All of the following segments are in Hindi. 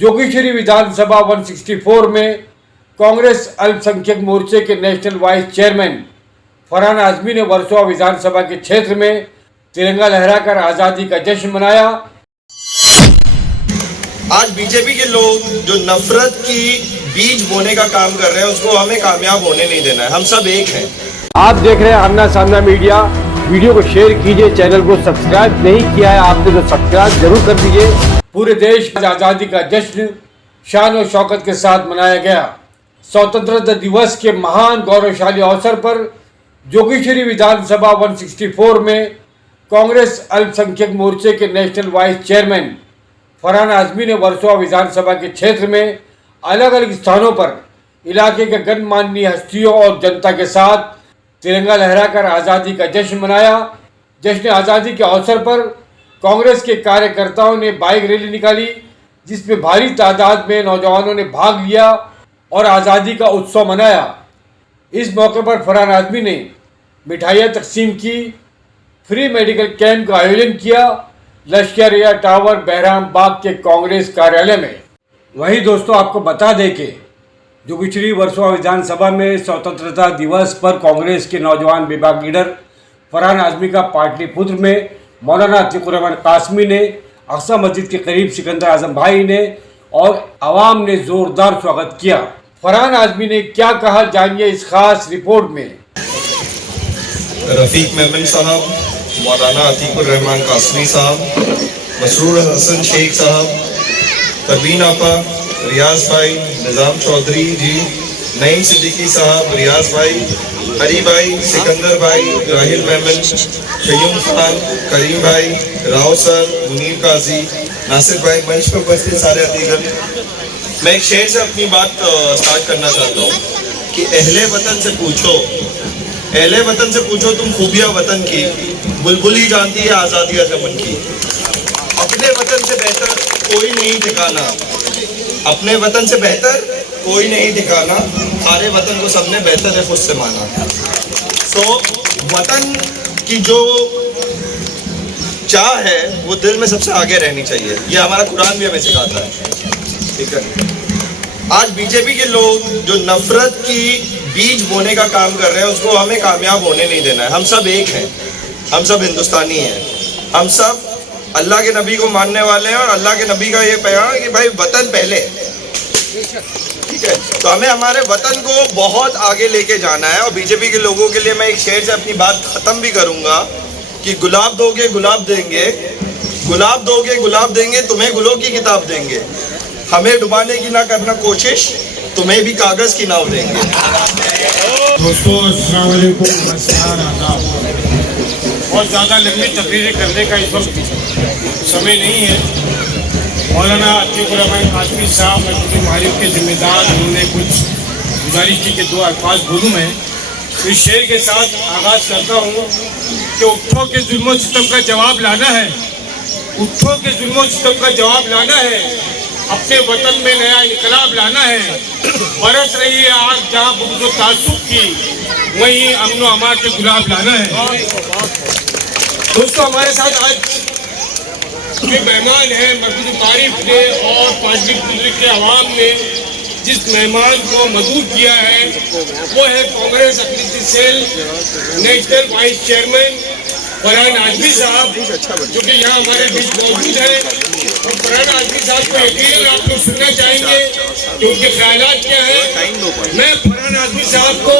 जोगेश्वरी विधानसभा 164 में कांग्रेस अल्पसंख्यक मोर्चे के national vice chairman Farhan Azmi ने वर्सोवा विधानसभा के क्षेत्र में तिरंगा लहराकर आज़ादी का जश्न मनाया। आज बीजेपी के लोग जो नफरत की बीज बोने का काम कर रहे हैं उसको हमें कामयाब होने नहीं देना है। हम सब एक हैं। आप देख रहे हैं आमना सामना मीडिया। वीडियो को शेयर कीजिए, चैनल को सब्सक्राइब नहीं किया है आपने तो सब्सक्राइब जरूर कर दीजिए। पूरे देश में आज़ादी का जश्न शान और शौकत के साथ मनाया गया। स्वतंत्रता दिवस के महान गौरवशाली अवसर पर जोगेश्वरी विधानसभा 164 में कांग्रेस अल्पसंख्यक मोर्चे के national vice chairman Farhan Azmi ने वर्सोवा विधानसभा के क्षेत्र में अलग अलग स्थानों पर इलाके के गणमान्य हस्तियों और जनता के साथ तिरंगा लहराकर आज़ादी का जश्न मनाया। जश्न आज़ादी के अवसर पर कांग्रेस के कार्यकर्ताओं ने बाइक रैली निकाली, जिसमें भारी तादाद में नौजवानों ने भाग लिया और आज़ादी का उत्सव मनाया। इस मौके पर फरहान आजमी ने मिठाइयाँ तकसीम की, फ्री मेडिकल कैंप का आयोजन किया लश्करिया टावर बहराम बाग के कांग्रेस कार्यालय में। वहीं दोस्तों आपको बता दें कि जोगेश्वरी वर्सोवा विधानसभा में स्वतंत्रता दिवस पर कांग्रेस के नौजवान विभाग लीडर फरहान आजमी का पाटलिपुत्र में मौलाना अतीकुर रहमान कासमी ने, अक्सा मस्जिद के करीब सिकंदर आजम भाई ने और आवाम ने जोरदार स्वागत किया। फरहान आजमी ने क्या कहा, जानिए इस खास रिपोर्ट में। रफीक मेमन साहब, मौलाना अतीकुर रहमान कासमी साहब, मसरूर हसन शेख साहब, परवीन आपा, रियाज भाई, निज़ाम चौधरी जी, नईम सिद्दीकी साहब, रियाज भाई, हरी भाई, सिकंदर भाई, राहिल मेमन, शयूम खान, करीम भाई, राव सर, मुनीर काजी, नासिर भाई, मंच पर उपस्थित सारे अतिथिगण। मैं एक शेर से अपनी बात स्टार्ट करना चाहता हूँ कि अहले वतन से पूछो तुम खूबियाँ वतन की, बुलबुल ही जानती है आज़ादी का चमन की। अपने वतन से बेहतर कोई नहीं ठिकाना, अपने वतन से बेहतर कोई नहीं ठिकाना, सारे वतन को सबने बेहतर है खुद से माना। तो वतन की जो चाह है वो दिल में सबसे आगे रहनी चाहिए, ये हमारा कुरान भी हमें सिखाता है। ठीक है, आज बीजेपी के लोग जो नफरत की बीज बोने का काम कर रहे हैं उसको हमें कामयाब होने नहीं देना है। हम सब एक हैं, हम सब हिंदुस्तानी हैं, हम सब अल्लाह के नबी को मानने वाले हैं और अल्लाह के नबी का ये पैगाम है कि भाई वतन पहले। ठीक है, तो हमें हमारे वतन को बहुत आगे लेके जाना है। और बीजेपी के लोगों के लिए मैं एक शेर से अपनी बात खत्म भी करूंगा कि गुलाब दोगे गुलाब देंगे, गुलाब दोगे गुलाब देंगे, तुम्हें गुलों की किताब देंगे, हमें डुबाने की ना करना कोशिश, तुम्हें भी कागज की नाव देंगे। दोस्तों अस्सलाम वालेकुम, नमस्कार, आदाब। बहुत ज़्यादा लंबी तकरीरें करने का इस वक्त समय नहीं है। मौलाना अतीकुर रहमान कासमी साहब मस्जिद मारिफ के जिम्मेदार, उन्होंने कुछ गुजारिश की कि दो अल्फाज बोलूँ। मैं इस शेर के साथ आगाज़ करता हूँ कि उठो के जुल्म सितम का जवाब लाना है, उठो के जुल्म सितम का जवाब लाना है, अपने वतन में नया इनकलाब लाना है। बरस रही है आग जहाँ बुग़्ज़ व तासुब की, वहीं अमन व अमा के गुलाब लाना है। दोस्तों हमारे साथ आज जो मेहमान हैं मस्जिद मारिफ ने और पाटलिपुत्र के अवाम ने जिस मेहमान को मदऊ किया है वो है कांग्रेस अक़लीती cell national vice chairman Farhan Azmi साहब, जो कि यहाँ हमारे बीच मौजूद है। और फरहान आजमी साहब को यकीनन आप लोग सुनना चाहेंगे कि उनके ख्यालात क्या हैं। मैं फरहान आजमी साहब को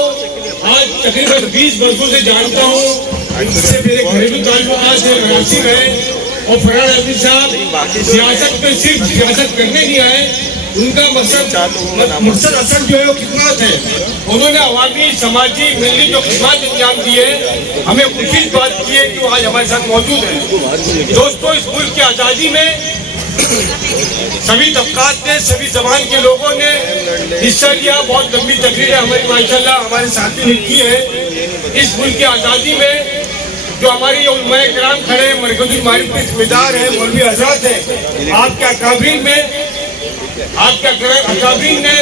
आज तकरीबन 20 वर्षों से जानता हूँ, उनसे मेरे घरेलू ताल्लुकात है, मुनासिब है। और फरहान आजमी साहब सियासत में सिर्फ सियासत करने नहीं आए, उनका मकसद असल जो है वो खिदमत है। उन्होंने अवामी समाजी मिली जो खिदमत अंजाम दी है, हमें खुशी इस बात की है कि वो आज हमारे साथ मौजूद है। दोस्तों इस मुल्क की आज़ादी में सभी तबकात ने, सभी जबान के लोगों ने हिस्सा लिया। बहुत लंबी तकरीरें हमारी माशाल्लाह हमारे साथी ने की है। इस मुल्क की आज़ादी में जो हमारी उलमाए किराम खड़े हैं, मरकज़ुल मारिफ के जिम्मेदार हैं, मौलवी हज़रात हैं, आपके अकाबरीन में आपके अकाबरीन ने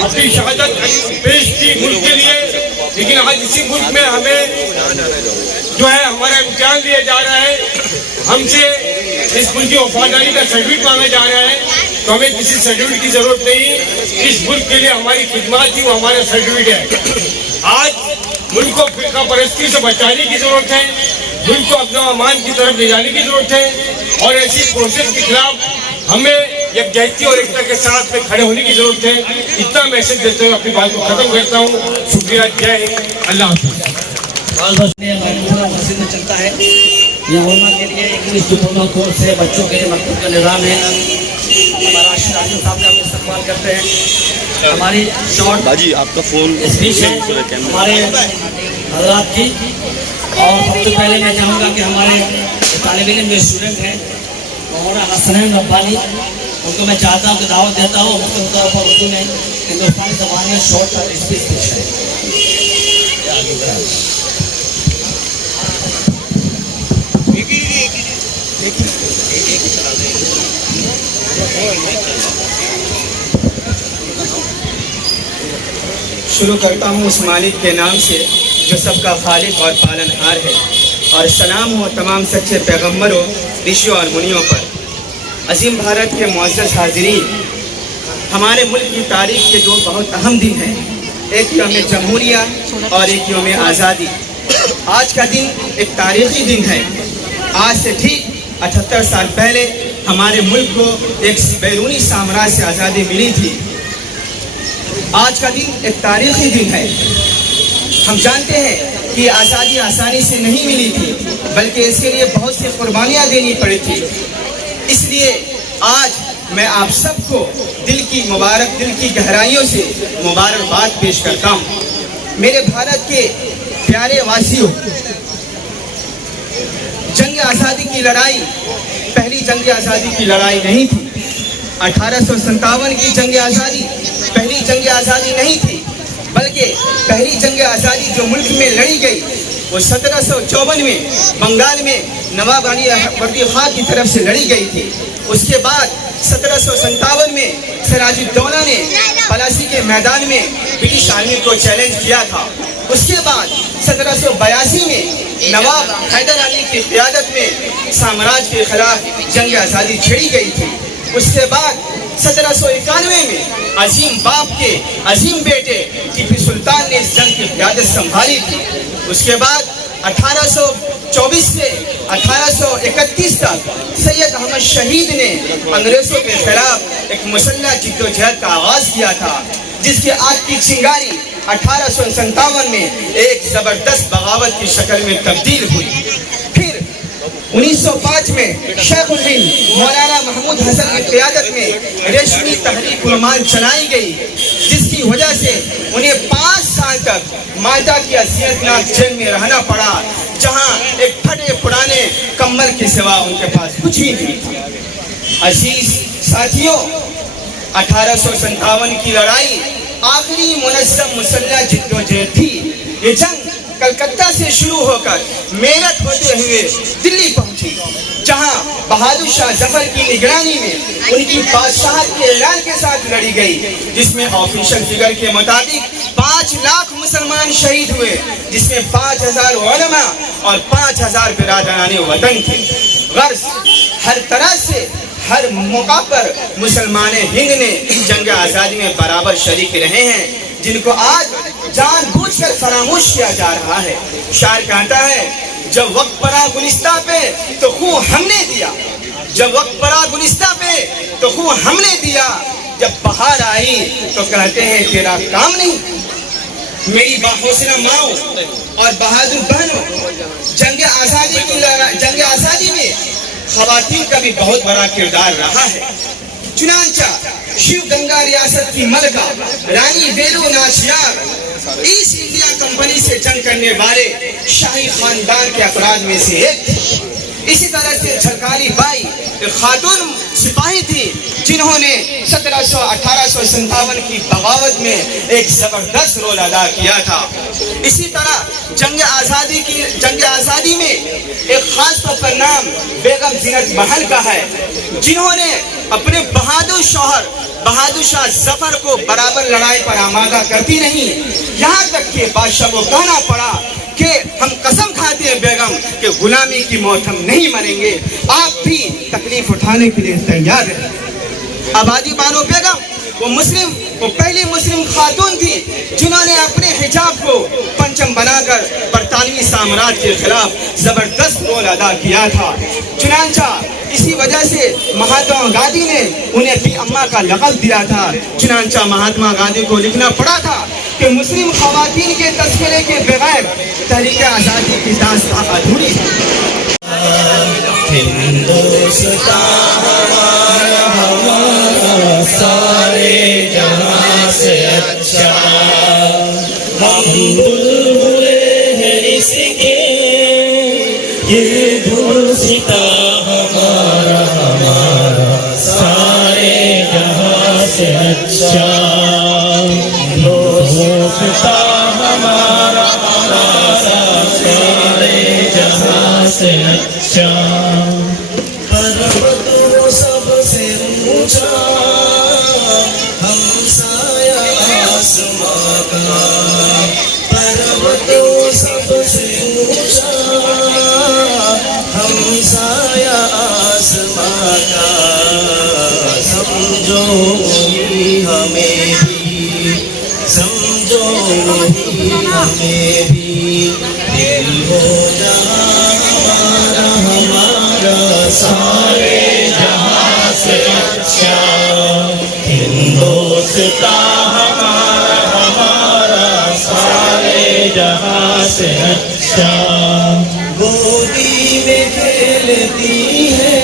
अपनी शहादत पेश की मुल्क के लिए। लेकिन आज इसी मुल्क में हमें जो है हमारा इम्तिहान लिया जा रहा है, हमसे इस मुल्क की वफादारी का सर्टिफिकेट मांगा जा रहा है। तो हमें किसी सर्टिफिकेट की जरूरत नहीं। इस मुल्क के लिए हमारी खिदमत थी, वो हमारा सर्टिफिकेट है। आज मुल्क को फिरका परस्ती से बचाने की जरूरत है, मुल्क को अपना अमान की तरफ ले जाने की जरूरत है, और ऐसी कोशिश के खिलाफ हमें यकजहती और एकता के साथ में खड़े होने की जरूरत है। इतना मैसेज देते हुए अपनी बात को खत्म करता हूँ। शुक्रिया, जय हिंद, अल्लाह मस्जिद में चलता है। ये उलमा के लिए इंग्लिश डिप्लोमा कोर्स है, बच्चों के लिए मकतब का निज़ाम है। हमारा राशिद साहब का हम इस्तेमाल करते हैं। हमारी शॉर्ट बाजी आपका फोन स्पीच है हमारे हजरात की। और सबसे पहले मैं चाहूँगा कि हमारे तालिब इल्म जो स्टूडेंट हैं मौलाना हसनैन रब्बानी, उनको मैं चाहता हूँ कि दावत देता हूँ उसके तौर पर उर्दू में हिंदुस्तानी ज़बान में शॉर्ट का स्पीच पेश करें। शुरू करता हूँ उस मालिक के नाम से जो सबका खालिक और पालनहार है, और सलाम हो तमाम सच्चे पैगम्बरों, ऋषियों और मुनियों पर। अजीम भारत के मुअज़्ज़ज़ हाज़िरीन, हमारे मुल्क की तारीख के दो बहुत अहम दिन हैं, एक यौम जमहूरिया और एक यौम आज़ादी। आज का दिन एक तारीख़ी दिन है। आज से ठीक 78 साल पहले हमारे मुल्क को एक बैरूनी साम्राज्य से आज़ादी मिली थी। आज का दिन एक तारीख़ी दिन है। हम जानते हैं कि आज़ादी आसानी से नहीं मिली थी, बल्कि इसके लिए बहुत सी कुर्बानियाँ देनी पड़ी थी। इसलिए आज मैं आप सबको दिल की गहराइयों से मुबारकबाद पेश करता हूँ। मेरे भारत के प्यारे वासियों, जंग आज़ादी की लड़ाई पहली जंग आज़ादी की लड़ाई नहीं थी। 1857 की जंग आज़ादी पहली जंग आज़ादी नहीं थी, बल्कि पहली जंग आज़ादी जो मुल्क में लड़ी गई वो 1754 में बंगाल में नवाब अली वर्दी खां की तरफ से लड़ी गई थी। उसके बाद 1757 में सिराजुद्दौला ने पलासी के मैदान में ब्रिटिश आर्मी को चैलेंज किया था। उसके बाद 1782 में नवाब हैदर अली की क़यादत में साम्राज्य के खिलाफ जंग आज़ादी छिड़ी गई थी। उसके बाद 1791 में अजीम बाप के अजीम बेटे टीपू सुल्तान ने इस जंग की क़यादत संभाली थी। उसके बाद 1824 से 1831 तक सैयद अहमद शहीद ने अंग्रेज़ों के खिलाफ एक मुसल्लह जिद्दोजहद का आगाज़ किया था, जिसके आग की चिंगारी 1857 में एक ज़बरदस्त बगावत की शक्ल में तब्दील हुई। फिर 1905 में शेखुल हिंद मौलाना महमूद हसन की क़यादत में रेशमी तहरीक उलमान चलाई गई, जिसकी वजह से उन्हें 5 साल तक माल्टा की असियतनाक जेल में रहना पड़ा, जहां एक फटे पुराने कम्बल के सिवा उनके पास कुछ भी नहीं था। अजीज साथियों, 1857 की लड़ाई आखिरी मुनज़्ज़म मुसल्लह जिद्दोजहद थी। ये जंग कलकत्ता से शुरू होकर मेरठ होते हुए दिल्ली पहुंची, जहां बहादुर शाह जफर की निगरानी में उनकी बादशाहत के ऐलान के साथ लड़ी गई, जिसमें ऑफिशियल फिगर के मुताबिक 5 लाख मुसलमान शहीद हुए, जिसमें 5000 उलमा और 5000 बिरादराने वतन थे। गर्ज हर तरह से हर मौका पर मुसलमान हिंद ने जंग आज़ादी में बराबर शरीक रहे हैं, जिनको आज जानबूझकर फरामोश किया जा रहा है। शायर कहता है, जब वक्त पड़ा गुलिस्ता पे तो खून हमने दिया, जब वक्त पड़ा गुलिस्ता पे तो खून हमने दिया, जब बहार आई तो कहते हैं तेरा काम नहीं। मेरी बाहौसला माओ और बहादुर बहनों, जंग आज़ादी में ख़वातीन का भी बहुत बड़ा किरदार रहा है। चुनांचा शिव गंगा रियासत की मलका रानी Velu Nachiyar east India company से जंग करने वाले शाही खानदान के अफराद में से एक थी। इसी तरह से झलकारी बाई एक खातून सिपाही थी, जिन्होंने 1857 की बगावत में एक जबरदस्त रोल अदा किया था। इसी तरह जंग आज़ादी में एक खास तौर पर नाम बेगम ज़ीनत महल का है, जिन्होंने अपने बहादुर शौहर बहादुर शाह जफर को बराबर लड़ाई पर आमादा करती नहीं, यहाँ तक कि बादशाह को कहना पड़ा कि हम कसम खाते हैं बेगम कि गुलामी की मौत हम नहीं मरेंगे, आप भी तकलीफ उठाने के लिए तैयार हैं। आबादी बानो बेगम वो पहली मुस्लिम खातून थी जिन्होंने अपने हिजाब को पंचम बनाकर बरतानवी साम्राज्य के खिलाफ जबरदस्त रोल अदा किया था। चुनांचा इसी वजह से महात्मा गांधी ने उन्हें पी अम्मा का लक़ब दिया था। चुनांचा महात्मा गांधी को लिखना पड़ा था कि मुस्लिम खवातीन के तस्करे के बगैर तहरीक आज़ादी की दास्तां अधूरी है। सारे जहां से अच्छा हम बुलबुले हैं इसके, ये गुलसिता हमारा सारे जहां से अच्छा, गुलसिता हमारा सारे जहां से अच्छा। पर्वतों सबसे ऊंचा हमसाया आसमां का, पर्वतों सबसे ऊंचा हमसाया आसमां का। समझो वही हमें भी, समझो वही हमें भी, दिल हो जहां हमारा सारे जहां से अच्छा, हिंदुस्ता हमारा सारे जहां से अच्छा। गोदी में खेलती है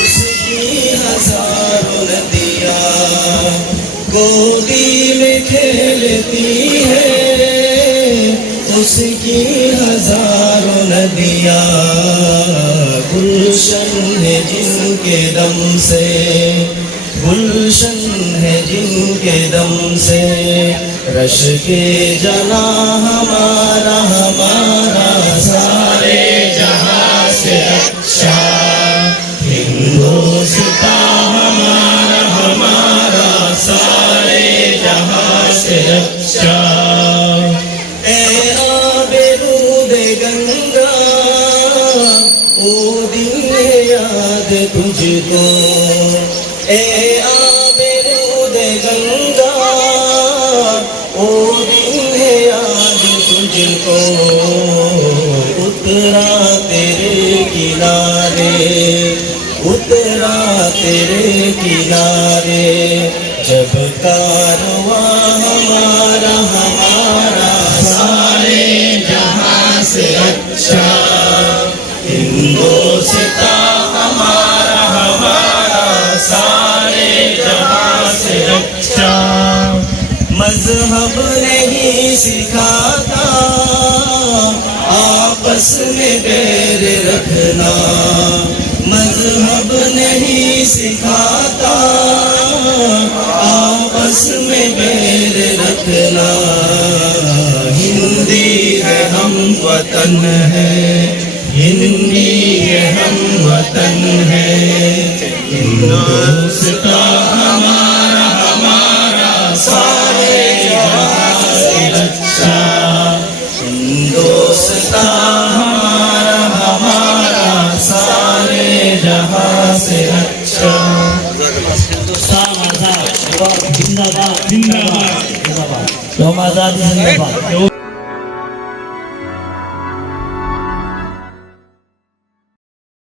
उसकी हजारों नदियाँ, गोदी में खेलती है उसकी हजारों नदियाँ। गुलशन है जिनके दम से, गुलशन है जिनके दम से, रश के जना हमारा सारे जहां से अच्छा, हिंदुस्ता हमारा सारे जहां से अच्छा। ए आबरूदे गंगा ओ दिन है याद तुझको, ए आबरूदे गंगा ओ दिन है याद तुझको। उतरा तेरे किनारे, उतरा तेरे किनारे, जब कारवां हमारा सारे जहां से अच्छा, हिंदुस्ता हमारा सारे जहां से अच्छा। मजहब नहीं सिखाता आपस में बैर रखना, मजहब नहीं सिखाता आपस में बैर रखना। हिंदी है हम वतन है, हिंदी है हम वतन है, हिंदुस्ता हमारा सारे जहां से अच्छा, हिंदुस्ता हमारा सारे जहां से अच्छा। हिंदुस्तान आजाद जिंदाबाद, जिंदाबाद, जिंदाबाद, आजादी जिंदाबाद।